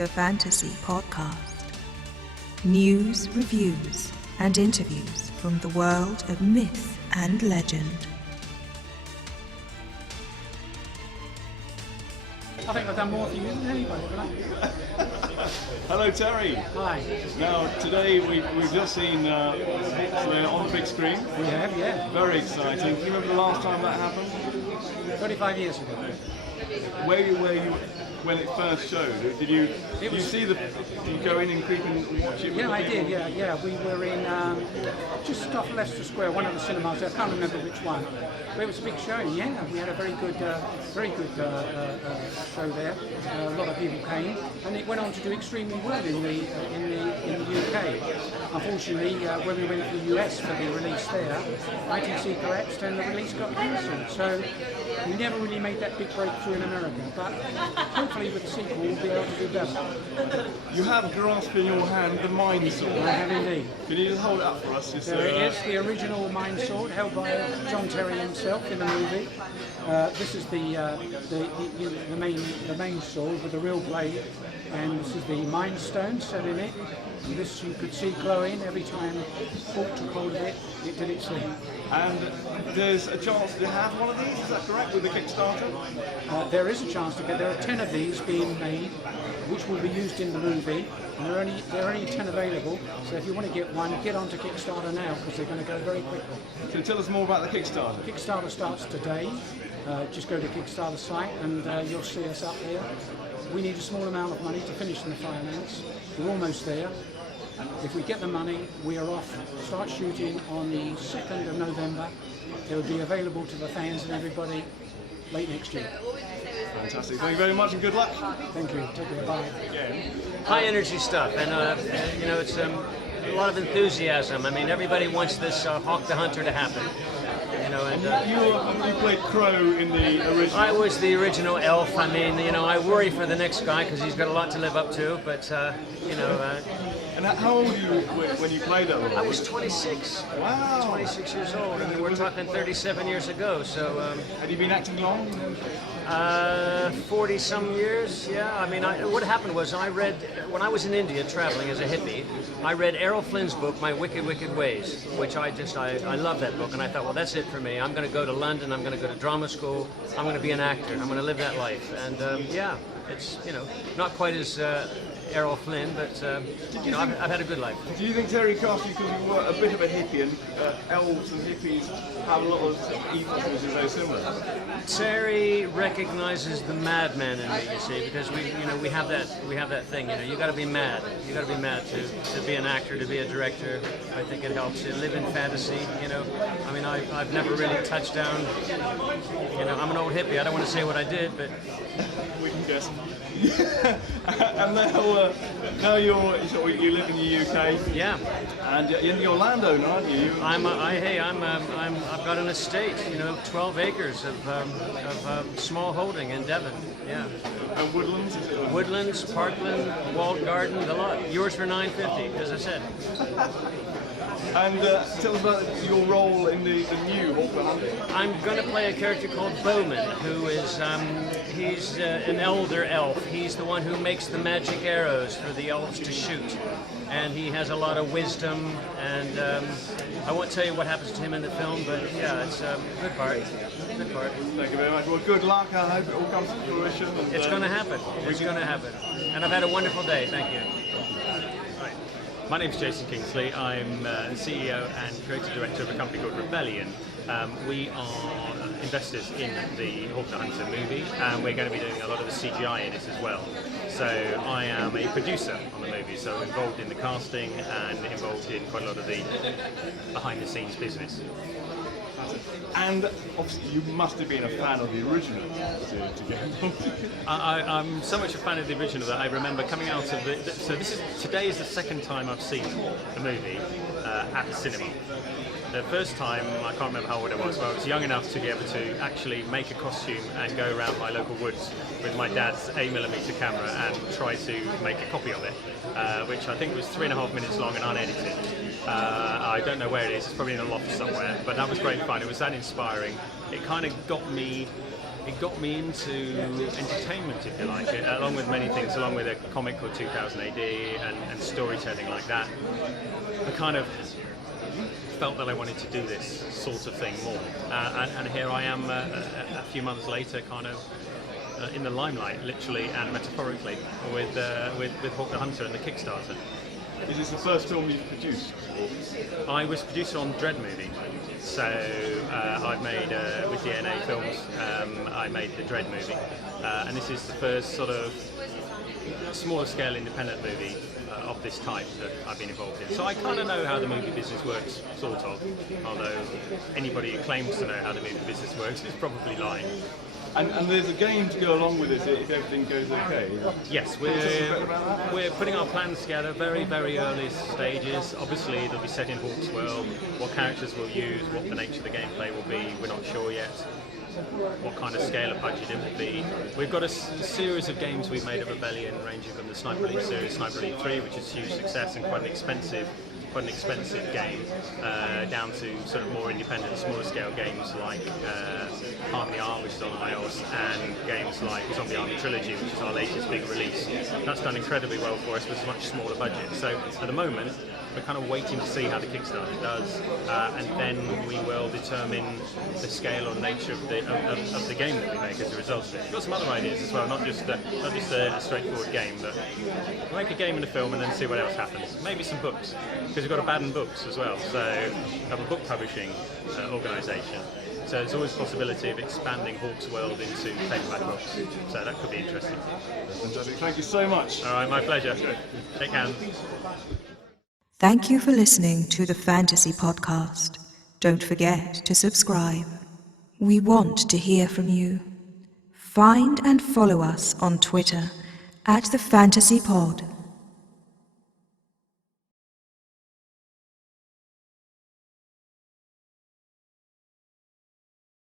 the Fantasy Podcast. News, reviews, and interviews from the world of myth and legend. I think I've done more for you than anybody, haven't I? Hello, Terry. Hi. Now, today we've just seen Slayer on the big screen. We have, yeah. Very exciting. Do you remember the last time that happened? 35 years ago. Where were you when it first showed? Did you go in and creep and watch it? Yeah, I did, yeah. We were in just off Leicester Square, one of the cinemas. I can't remember which one. But it was a big show, yeah. We had a very good show there. A lot of people came, and it went on to do extremely well in the UK. Unfortunately, when we went to the US for the release there, ITC collapsed and the release got cancelled. So we never really made that big breakthrough in America. But hopefully with the sequel, we'll be able to do better. You have grasped in your hand the Mind Sword. I have indeed. Can you just hold it up for us? There it is, the original Mind Sword held by John Terry himself in the movie. This is the main sword with the real blade, and this is the Mind Stone set in it. And this you could see glowing every time Hawk took hold of it. It did its thing. And there's a chance to have one of these. Is that correct with the Kickstarter? There is a chance to get. There are 10 of these being made, which will be used in the movie. And there are only 10 available, so if you want to get one, get onto Kickstarter now because they're going to go very quickly. So tell us more about the Kickstarter. Kickstarter starts today. Just go to the Kickstarter site and you'll see us up there. We need a small amount of money to finish the finance. We're almost there. If we get the money, we are off. Start shooting on the 2nd of November. It will be available to the fans and everybody late next year. Fantastic. Thank you very much and good luck. Thank you. Take care. Bye. High energy stuff, and it's a lot of enthusiasm. I mean, everybody wants this Hawk the Hunter to happen. You played Crow in the original. I was the original elf. I mean, I worry for the next guy because he's got a lot to live up to. But And how old were you when you played that role? I was 26. Wow. 26 years old, and we're talking 37 years ago. So. Had you been acting long? 40 some years, yeah. I mean, what happened was when I was in India traveling as a hippie, I read Errol Flynn's book, My Wicked, Wicked Ways, which I love that book, and I thought, well, that's it for me. I'm going to go to London, I'm going to go to drama school, I'm going to be an actor, I'm going to live that life. And it's, not quite as Errol Flynn, but I've had a good life. Do you think Terry cast you because you were a bit of a hippie, and elves and hippies have a lot of ethos which is very similar? Terry recognizes the madman in me, you see, because we have that thing. You got to be mad. You got to be mad to be an actor, to be a director. I think it helps you live in fantasy. I mean, I've never really touched down. I'm an old hippie. I don't want to say what I did, but we can guess. And now you live in the UK. Yeah. And in Orlando, aren't you? I've got an estate. 12 acres of small holding in Devon. Yeah. And woodlands? Woodlands, parkland, walled garden, the lot. Yours for $9.50, as I said. And tell us about your role in the new Hawk the Hunter. I'm going to play a character called Bowman, who is he's an elder elf. He's the one who makes the magic arrows for the elves to shoot, and he has a lot of wisdom. And I won't tell you what happens to him in the film, but yeah, it's a good part. Good part. Thank you very much. Well, good luck. I hope it all comes to fruition. And, it's going to happen. It's going to happen. And I've had a wonderful day. Thank you. My name's Jason Kingsley. I'm CEO and creative director of a company called Rebellion. We are investors in the Hawk the Hunter movie, and we're going to be doing a lot of the CGI in it as well. So I am a producer on the movie, so involved in the casting and involved in quite a lot of the behind-the-scenes business. And obviously you must have been a fan of the original to get involved. I'm so much a fan of the original that I remember coming out of it. So today is the second time I've seen the movie at the cinema. The first time, I can't remember how old I was, but I was young enough to be able to actually make a costume and go around my local woods with my dad's 8mm camera and try to make a copy of it, which I think was 3.5 minutes long and unedited. I don't know where it is, it's probably in a loft somewhere, but that was great fun. It was that inspiring. It kind of got me it got me into entertainment, if you like, along with many things, along with a comic called 2000 AD and storytelling like that. I kind of felt that I wanted to do this sort of thing more. And here I am a few months later, kind of in the limelight, literally and metaphorically, with Hawk the Hunter and the Kickstarter. Is this the first film you've produced? I was producer on Dread movie, so I've made with DNA Films. I made the Dread movie, and this is the first sort of smaller scale independent movie of this type that I've been involved in. So I kind of know how the movie business works, sort of. Although anybody who claims to know how the movie business works is probably lying. And there's a game to go along with this if everything goes okay. Yes, we're putting our plans together, very, very early stages. Obviously, it'll be set in Hawk's world. What characters we'll use, what the nature of the gameplay will be, we're not sure yet. What kind of scale of budget it will be. We've got a series of games we've made at Rebellion, ranging from the Sniper Elite series, Sniper Elite 3, which is a huge success and quite an expensive game, down to sort of more independent, smaller scale games like Harmony R, which is on iOS, and games like Zombie Army Trilogy, which is our latest big release. That's done incredibly well for us with a much smaller budget. So at the moment, we're kind of waiting to see how the Kickstarter does, and then we will determine the scale or nature of the game that we make as a result of it. We've got some other ideas as well, not just a straightforward game, but we'll make a game and a film and then see what else happens. Maybe some books, because we've got a Baden Books as well, so we have a book publishing organisation. So there's always a possibility of expanding Hawk's world into paperback books. So that could be interesting. Fantastic. Thank you so much. All right, my pleasure. Take care. Thank you for listening to the Fantasy Podcast. Don't forget to subscribe. We want to hear from you. Find and follow us on Twitter @TheFantasyPod